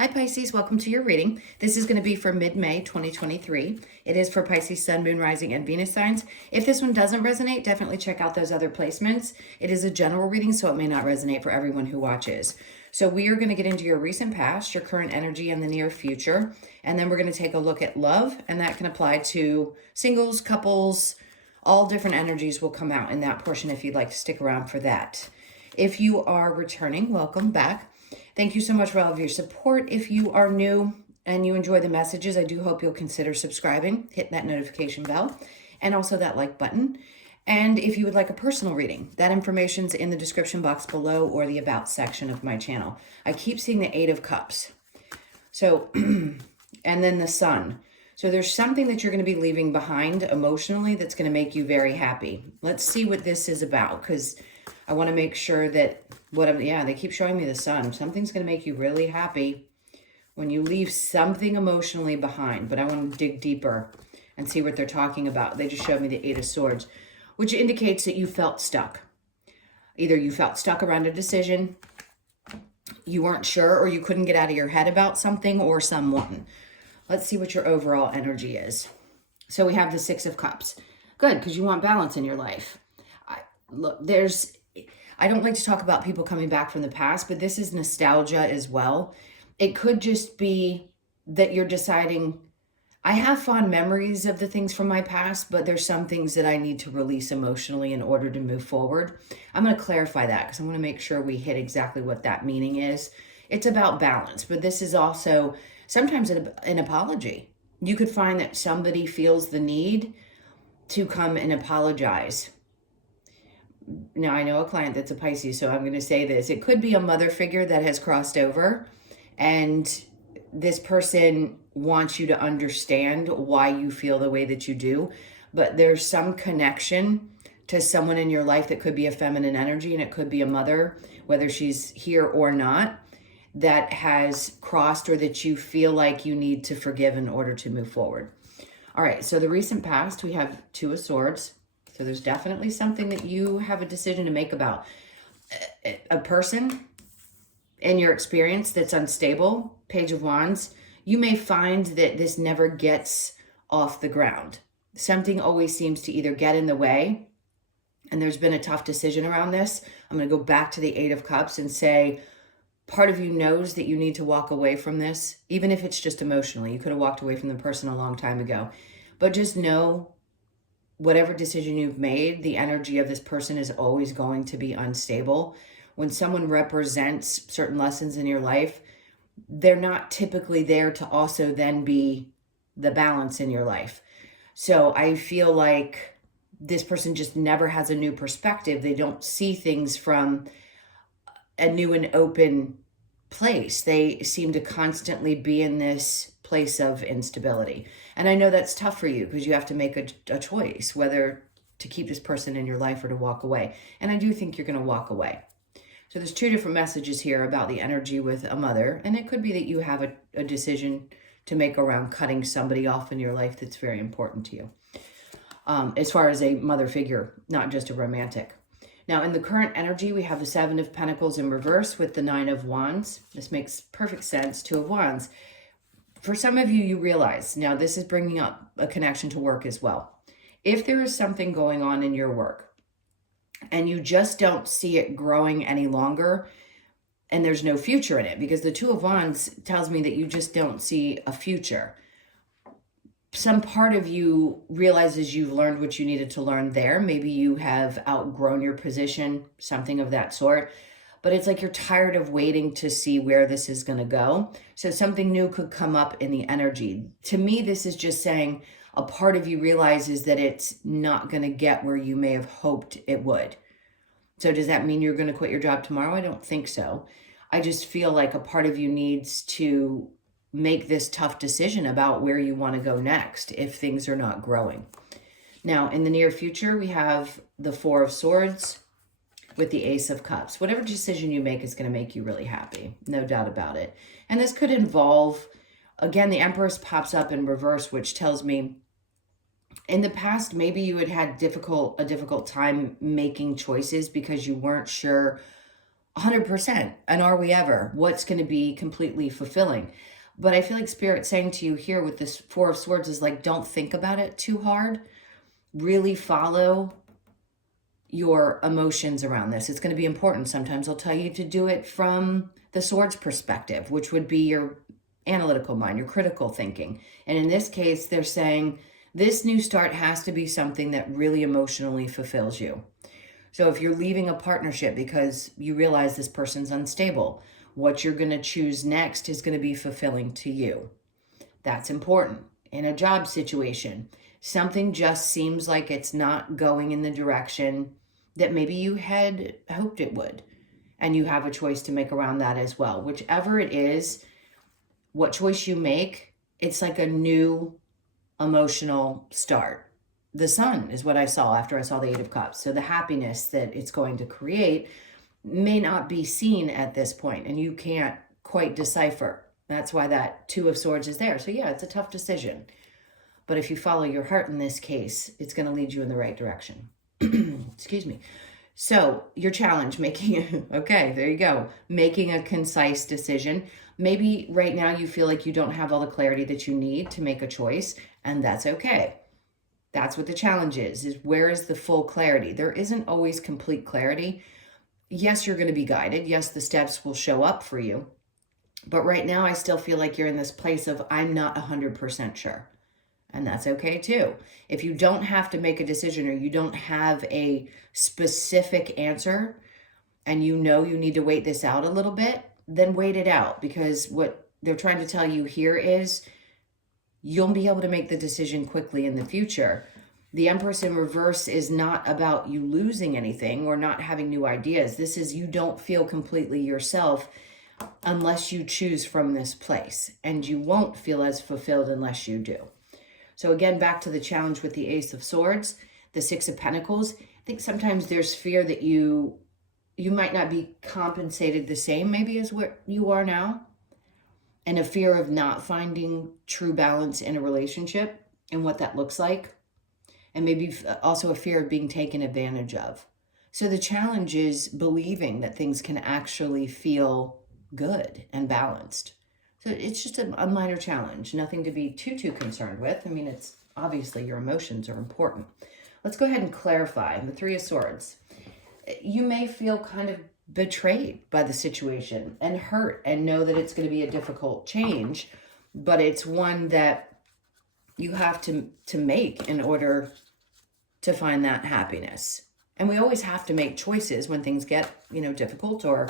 Hi Pisces, welcome to your reading. This is going to be for mid-May 2023. It is for Pisces, Sun, Moon, Rising, and Venus signs. If this one doesn't resonate, definitely check out those other placements. It is a general reading, so it may not resonate for everyone who watches. So we are going to get into your recent past, your current energy, and the near future. And then we're going to take a look at love, and that can apply to singles, couples, all different energies will come out in that portion if you'd like to stick around for that. If you are returning, welcome back. Thank you so much for all of your support. If you are new and you enjoy the messages, I do hope you'll consider subscribing, hit that notification bell, and also that like button. And if you would like a personal reading, that information's in the description box below or the About section of my channel. I keep seeing the Eight of Cups. So, and then the Sun. So there's something that you're going to be leaving behind emotionally that's going to make you very happy. Let's see what this is about, because I want to make sure that they keep showing me the Sun. Something's going to make you really happy when you leave something emotionally behind. But I want to dig deeper and see what they're talking about. They just showed me the Eight of Swords, which indicates that you felt stuck. Either you felt stuck around a decision, you weren't sure, or you couldn't get out of your head about something or someone. Let's see what your overall energy is. So we have the Six of Cups. Good, because you want balance in your life. I don't like to talk about people coming back from the past, but this is nostalgia as well. It could just be that you're deciding, I have fond memories of the things from my past, but there's some things that I need to release emotionally in order to move forward. I'm going to clarify that because I want to make sure we hit exactly what that meaning is. It's about balance, but this is also sometimes an apology. You could find that somebody feels the need to come and apologize. Now, I know a client that's a Pisces, so I'm going to say this. It could be a mother figure that has crossed over, and this person wants you to understand why you feel the way that you do, but there's some connection to someone in your life that could be a feminine energy, and it could be a mother, whether she's here or not, that has crossed or that you feel like you need to forgive in order to move forward. All right, so the recent past, we have Two of Swords. So there's definitely something that you have a decision to make about. A person in your experience that's unstable, Page of Wands, you may find that this never gets off the ground. Something always seems to either get in the way, and there's been a tough decision around this. I'm going to go back to the Eight of Cups and say, part of you knows that you need to walk away from this, even if it's just emotionally. You could have walked away from the person a long time ago. But just know, whatever decision you've made, the energy of this person is always going to be unstable. When someone represents certain lessons in your life, they're not typically there to also then be the balance in your life. So I feel like this person just never has a new perspective. They don't see things from a new and open place. They seem to constantly be in this place of instability. And I know that's tough for you because you have to make a choice whether to keep this person in your life or to walk away. And I do think you're going to walk away. So there's two different messages here about the energy with a mother. And it could be that you have a decision to make around cutting somebody off in your life that's very important to you. As far as a mother figure, not just a romantic. Now, in the current energy, we have the Seven of Pentacles in reverse with the Nine of Wands. This makes perfect sense. Two of Wands. For some of you, you realize, now this is bringing up a connection to work as well. If there is something going on in your work and you just don't see it growing any longer and there's no future in it, because the Two of Wands tells me that you just don't see a future. Some part of you realizes you've learned what you needed to learn there. Maybe you have outgrown your position, something of that sort. But it's like you're tired of waiting to see where this is going to go. So something new could come up in the energy. To me, this is just saying a part of you realizes that it's not going to get where you may have hoped it would. So does that mean you're going to quit your job tomorrow? I don't think so. I just feel like a part of you needs to make this tough decision about where you want to go next if things are not growing. Now, in the near future, we have the Four of Swords with the Ace of Cups. Whatever decision you make is going to make you really happy, no doubt about it. And this could involve, again, the Empress pops up in reverse, which tells me in the past, maybe you had a difficult time making choices because you weren't sure 100%. And are we ever? What's going to be completely fulfilling? But I feel like Spirit's saying to you here with this Four of Swords is like, don't think about it too hard. Really follow your emotions around this. It's going to be important. Sometimes I'll tell you to do it from the Swords perspective, which would be your analytical mind, your critical thinking. And in this case, they're saying this new start has to be something that really emotionally fulfills you. So if you're leaving a partnership because you realize this person's unstable, what you're going to choose next is going to be fulfilling to you. That's important. In a job situation, something just seems like it's not going in the direction that maybe you had hoped it would. And you have a choice to make around that as well. Whichever it is, what choice you make, it's like a new emotional start. The Sun is what I saw after I saw the Eight of Cups. So the happiness that it's going to create may not be seen at this point, and you can't quite decipher. That's why that Two of Swords is there. So yeah, it's a tough decision. But if you follow your heart in this case, it's going to lead you in the right direction. Excuse me. So your challenge, okay, there you go. Making a concise decision. Maybe right now you feel like you don't have all the clarity that you need to make a choice, and that's okay. That's what the challenge is where is the full clarity? There isn't always complete clarity. Yes, you're going to be guided. Yes, the steps will show up for you. But right now, I still feel like you're in this place of I'm not 100% sure. And that's okay too. If you don't have to make a decision or you don't have a specific answer and you know you need to wait this out a little bit, then wait it out. Because what they're trying to tell you here is you'll be able to make the decision quickly in the future. The Empress in reverse is not about you losing anything or not having new ideas. This is you don't feel completely yourself unless you choose from this place. And you won't feel as fulfilled unless you do. So again, back to the challenge with the Ace of Swords, the Six of Pentacles. I think sometimes there's fear that you might not be compensated the same maybe as what you are now. And a fear of not finding true balance in a relationship and what that looks like. And maybe also a fear of being taken advantage of. So the challenge is believing that things can actually feel good and balanced. So it's just a minor challenge, nothing to be too concerned with. I mean, it's obviously your emotions are important. Let's go ahead and clarify the Three of Swords. You may feel kind of betrayed by the situation and hurt and know that it's going to be a difficult change, but it's one that you have to make in order to find that happiness. And we always have to make choices when things get, difficult or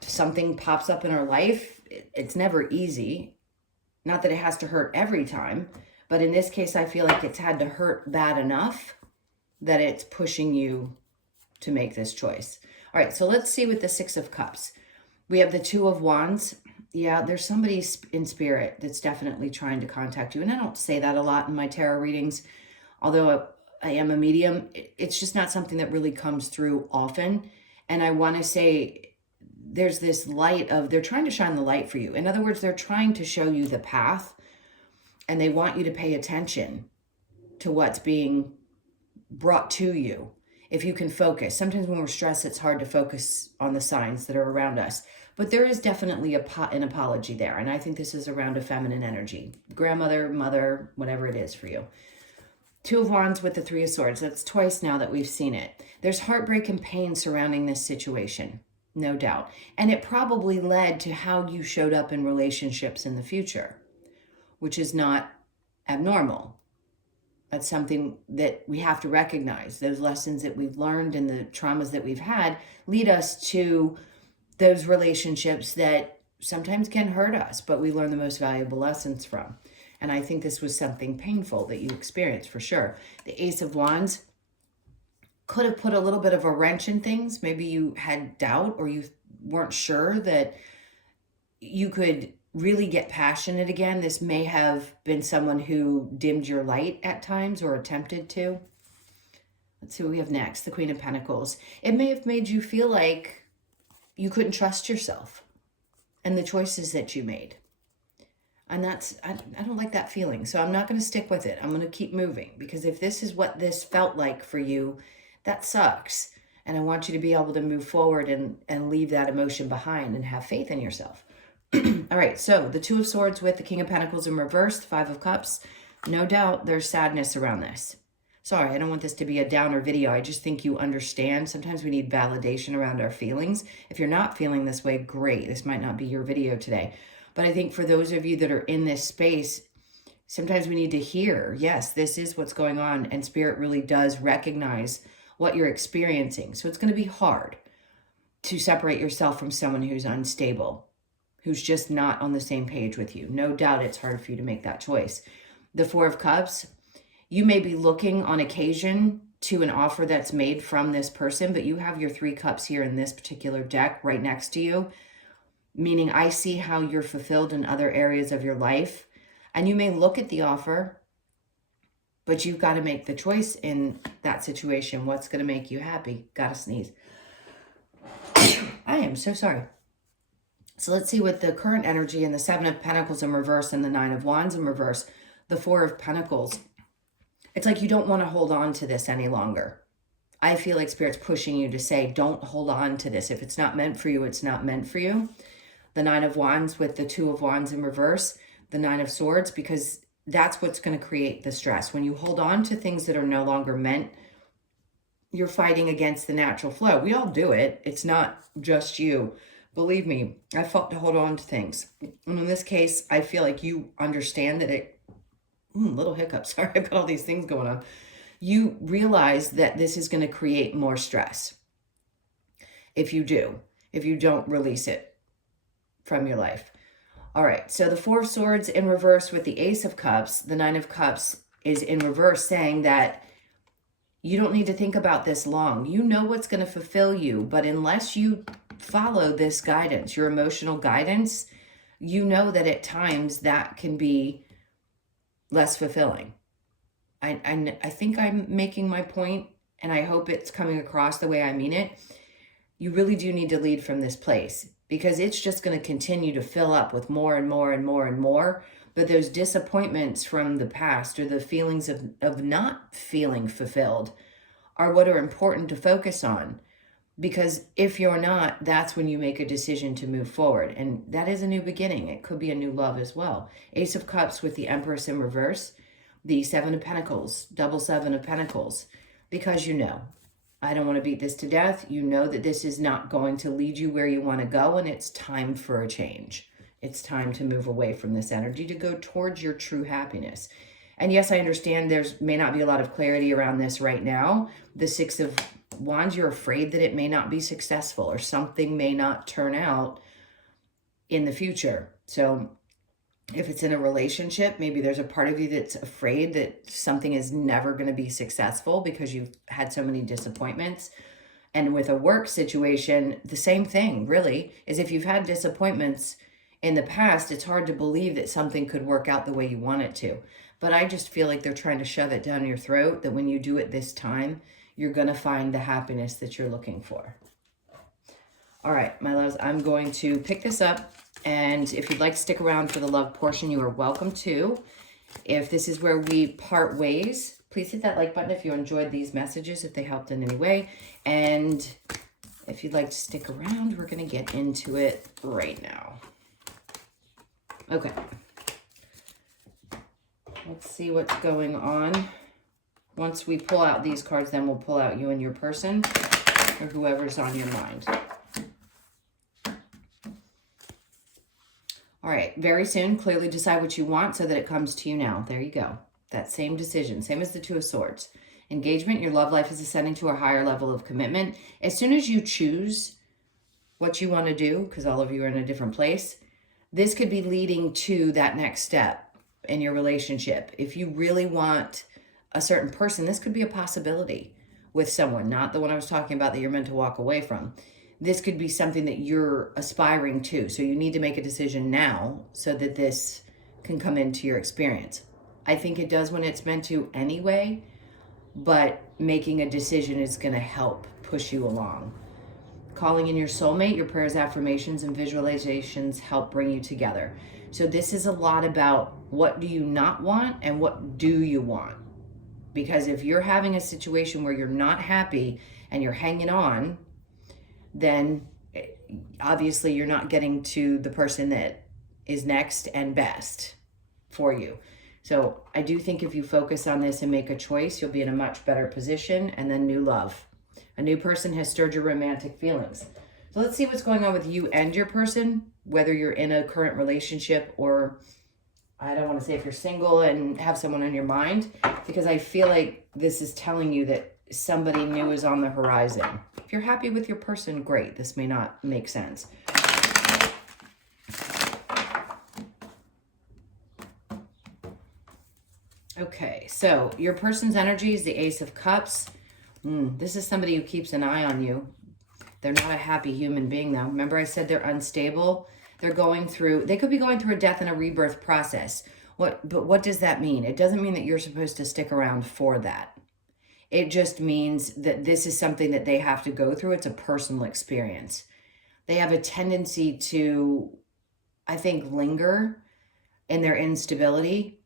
something pops up in our life. It's never easy. Not that it has to hurt every time, but in this case, I feel like it's had to hurt bad enough that it's pushing you to make this choice. All right, so let's see with the Six of Cups. We have the Two of Wands. Yeah, there's somebody in spirit that's definitely trying to contact you. And I don't say that a lot in my tarot readings, although I am a medium. It's just not something that really comes through often. And I want to say there's this light of, they're trying to shine the light for you. In other words, they're trying to show you the path and they want you to pay attention to what's being brought to you. If you can focus. Sometimes when we're stressed, it's hard to focus on the signs that are around us. But there is definitely an apology there. And I think this is around a feminine energy. Grandmother, mother, whatever it is for you. Two of Wands with the Three of Swords. That's twice now that we've seen it. There's heartbreak and pain surrounding this situation, no doubt. And it probably led to how you showed up in relationships in the future, which is not abnormal. That's something that we have to recognize. Those lessons that we've learned and the traumas that we've had lead us to those relationships that sometimes can hurt us, but we learn the most valuable lessons from. And I think this was something painful that you experienced for sure. The Ace of Wands could have put a little bit of a wrench in things. Maybe you had doubt or you weren't sure that you could really get passionate again. This may have been someone who dimmed your light at times or attempted to. Let's see what we have next. The Queen of Pentacles. It may have made you feel like you couldn't trust yourself and the choices that you made. And I don't like that feeling. So I'm not going to stick with it. I'm going to keep moving because if this is what this felt like for you, that sucks. And I want you to be able to move forward and leave that emotion behind and have faith in yourself. All right, so the Two of Swords with the King of Pentacles in reverse, the Five of Cups. No doubt there's sadness around this. Sorry, I don't want this to be a downer video. I just think you understand. Sometimes we need validation around our feelings. If you're not feeling this way, great. This might not be your video today. But I think for those of you that are in this space, sometimes we need to hear, yes, this is what's going on. And Spirit really does recognize what you're experiencing. So it's going to be hard to separate yourself from someone who's unstable, who's just not on the same page with you. No doubt it's hard for you to make that choice. The Four of Cups, you may be looking on occasion to an offer that's made from this person, but you have your Three Cups here in this particular deck right next to you, meaning I see how you're fulfilled in other areas of your life. And you may look at the offer, but you've got to make the choice in that situation. What's going to make you happy? Gotta sneeze. I am so sorry. So let's see what the current energy and the Seven of Pentacles in reverse and the Nine of Wands in reverse, the Four of Pentacles. It's like you don't want to hold on to this any longer. I feel like Spirit's pushing you to say, don't hold on to this. If it's not meant for you, it's not meant for you. The Nine of Wands with the Two of Wands in reverse, the Nine of Swords, because that's what's going to create the stress. When you hold on to things that are no longer meant, you're fighting against the natural flow. We all do it. It's not just you. Believe me, I fought to hold on to things. And in this case, I feel like you understand that it, little hiccup, sorry, I've got all these things going on. You realize that this is going to create more stress if you don't release it from your life. All right, so the Four of Swords in reverse with the Ace of Cups, the Nine of Cups is in reverse, saying that you don't need to think about this long. You know what's going to fulfill you, but unless you follow this guidance, your emotional guidance, you know that at times that can be less fulfilling. I think I'm making my point, and I hope it's coming across the way I mean it. You really do need to lead from this place, because it's just going to continue to fill up with more and more and more and more. But those disappointments from the past, or the feelings of not feeling fulfilled, are what are important to focus on. Because if you're not, that's when you make a decision to move forward. And that is a new beginning. It could be a new love as well. Ace of Cups with the Empress in reverse, the Seven of Pentacles, double Seven of Pentacles. Because you know, I don't want to beat this to death. You know that this is not going to lead you where you want to go, and it's time for a change. It's time to move away from this energy to go towards your true happiness. And yes, I understand there's may not be a lot of clarity around this right now. The Six of Wands, you're afraid that it may not be successful, or something may not turn out in the future. So if it's in a relationship, maybe there's a part of you that's afraid that something is never going to be successful because you've had so many disappointments. And with a work situation, the same thing really is, if you've had disappointments in the past, it's hard to believe that something could work out the way you want it to. But I just feel like they're trying to shove it down your throat, that when you do it this time, you're going to find the happiness that you're looking for. All right, my loves, I'm going to pick this up. And if you'd like to stick around for the love portion, you are welcome to. If this is where we part ways, please hit that like button if you enjoyed these messages, if they helped in any way. And if you'd like to stick around, we're going to get into it right now. Okay. Let's see what's going on. Once we pull out these cards, then we'll pull out you and your person, or whoever's on your mind. All right, very soon, clearly decide what you want so that it comes to you now. There you go. That same decision, same as the Two of Swords. Engagement, your love life is ascending to a higher level of commitment. As soon as you choose what you want to do, because all of you are in a different place, this could be leading to that next step in your relationship. If you really want a certain person, this could be a possibility with someone, not the one I was talking about that you're meant to walk away from. This could be something that you're aspiring to. So you need to make a decision now so that this can come into your experience. I think it does when it's meant to anyway, but making a decision is going to help push you along. Calling in your soulmate, your prayers, affirmations, and visualizations help bring you together. So this is a lot about what do you not want and what do you want? Because if you're having a situation where you're not happy and you're hanging on, then obviously you're not getting to the person that is next and best for you. So I do think if you focus on this and make a choice, you'll be in a much better position. And then new love. A new person has stirred your romantic feelings. So let's see what's going on with you and your person, whether you're in a current relationship or, I don't want to say if you're single and have someone on your mind, because I feel like this is telling you that somebody new is on the horizon. If you're happy with your person, great. This may not make sense. Okay, so your person's energy is the Ace of Cups. This is somebody who keeps an eye on you. They're not a happy human being, though. Remember I said they're unstable? They could be going through a death and a rebirth process. But what does that mean? It doesn't mean that you're supposed to stick around for that. It just means that this is something that they have to go through. It's a personal experience. They have a tendency to, I think, linger in their instability,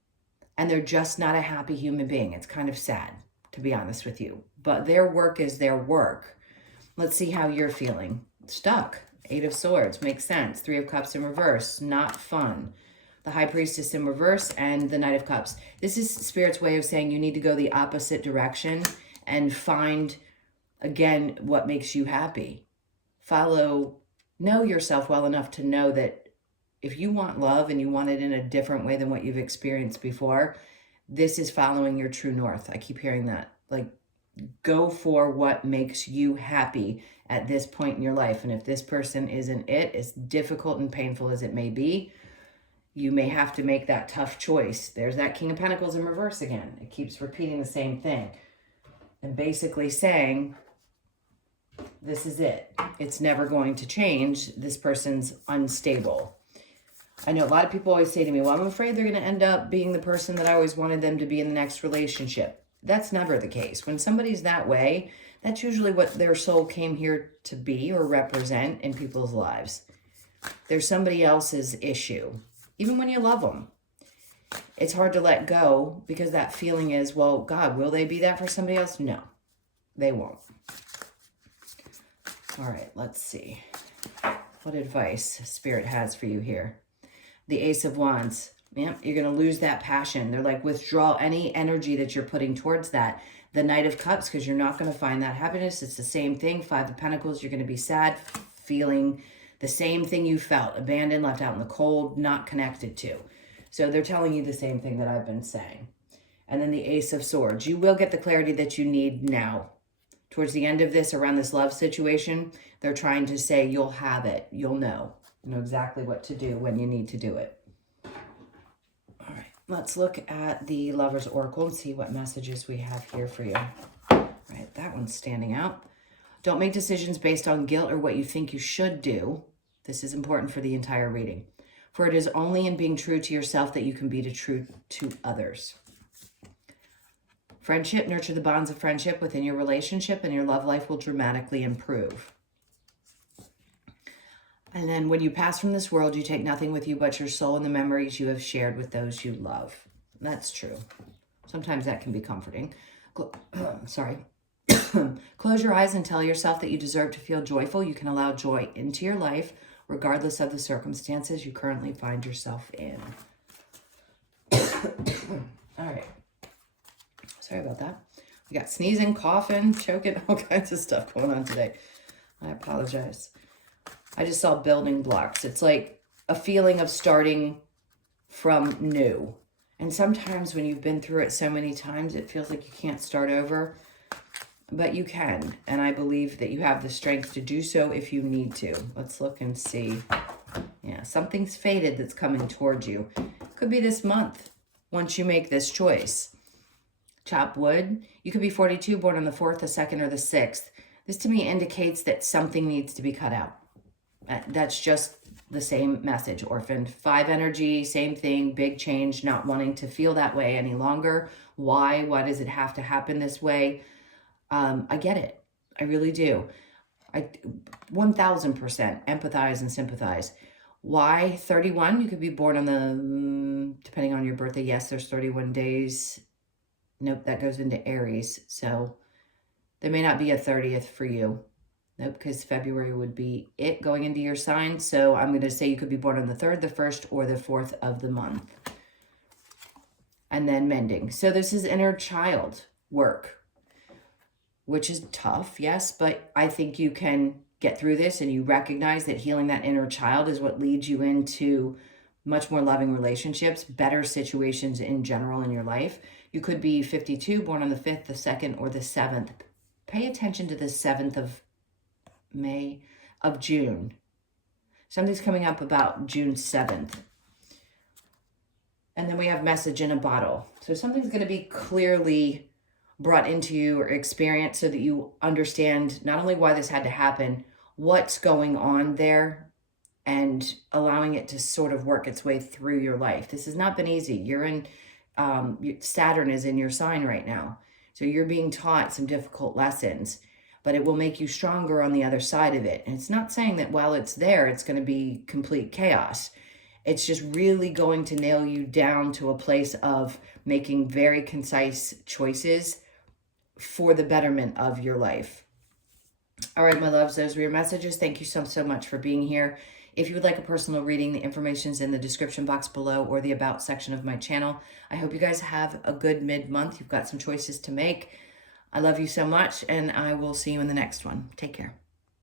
and they're just not a happy human being. It's kind of sad, to be honest with you. But their work is their work. Let's see how you're feeling. Stuck. 8 of Swords. Makes sense. 3 of Cups in reverse. Not fun. The High Priestess in reverse and the Knight of Cups. This is Spirit's way of saying you need to go the opposite direction and find, again, what makes you happy. Know yourself well enough to know that if you want love and you want it in a different way than what you've experienced before, this is following your true north. I keep hearing that. Like, go for what makes you happy at this point in your life. And if this person isn't it, as difficult and painful as it may be, you may have to make that tough choice. There's that King of Pentacles in reverse again. It keeps repeating the same thing. And basically saying, this is it. It's never going to change. This person's unstable. I know a lot of people always say to me, well, I'm afraid they're going to end up being the person that I always wanted them to be in the next relationship. That's never the case. When somebody's that way, that's usually what their soul came here to be or represent in people's lives. They're somebody else's issue. Even when you love them, it's hard to let go because that feeling is, well, God, will they be that for somebody else? No, they won't. All right, let's see what advice Spirit has for you here. The Ace of Wands. Yeah, you're going to lose that passion. They're like, withdraw any energy that you're putting towards that. The Knight of Cups, because you're not going to find that happiness. It's the same thing. 5 of Pentacles, you're going to be sad, feeling the same thing you felt, abandoned, left out in the cold, not connected to. So they're telling you the same thing that I've been saying. And then the Ace of Swords. You will get the clarity that you need now. Towards the end of this, around this love situation, they're trying to say you'll have it. You'll know. You know exactly what to do when you need to do it. All right, let's look at the Lover's Oracle and see what messages we have here for you. All right, that one's standing out. Don't make decisions based on guilt or what you think you should do. This is important for the entire reading. For it is only in being true to yourself that you can be true to others. Friendship, nurture the bonds of friendship within your relationship and your love life will dramatically improve. And then when you pass from this world, you take nothing with you but your soul and the memories you have shared with those you love. That's true. Sometimes that can be comforting. Sorry. Close your eyes and tell yourself that you deserve to feel joyful. You can allow joy into your life, regardless of the circumstances you currently find yourself in. All right. Sorry about that. We got sneezing, coughing, choking, all kinds of stuff going on today. I apologize. I just saw building blocks. It's like a feeling of starting from new. And sometimes when you've been through it so many times, it feels like you can't start over. But you can. And I believe that you have the strength to do so if you need to. Let's look and see. Yeah, something's faded that's coming towards you. Could be this month once you make this choice. Chop wood. You could be 42, born on the 4th, the 2nd, or the 6th. This to me indicates that something needs to be cut out. That's just the same message. Orphaned. 5 energy, same thing, big change, not wanting to feel that way any longer. Why? Why does it have to happen this way? I get it. I really do. I 1000% empathize and sympathize. Why 31? You could be born on the, depending on your birthday. Yes, there's 31 days. Nope, that goes into Aries. So There may not be a 30th for you. Nope, because February would be it going into your sign. So I'm going to say you could be born on the 3rd, the 1st, or the 4th of the month. And then mending. So this is inner child work, which is tough, yes, but I think you can get through this, and you recognize that healing that inner child is what leads you into much more loving relationships, better situations in general in your life. You could be 52, born on the 5th, the 2nd, or the 7th. Pay attention to the 7th of May, of June. Something's coming up about June 7th. And then we have message in a bottle. So something's going to be clearly brought into you or experienced so that you understand not only why this had to happen, what's going on there, and allowing it to sort of work its way through your life. This has not been easy. You're in, Saturn is in your sign right now. So you're being taught some difficult lessons, but it will make you stronger on the other side of it. And it's not saying that while it's there, it's going to be complete chaos. It's just really going to nail you down to a place of making very concise choices for the betterment of your life. All right, my loves, those were your messages. Thank you so much for being here. If you would like a personal reading, the information's in the description box below or the About section of my channel. I hope you guys have a good mid-month. You've got some choices to make. I love you so much, and I will see you in the next one. Take care.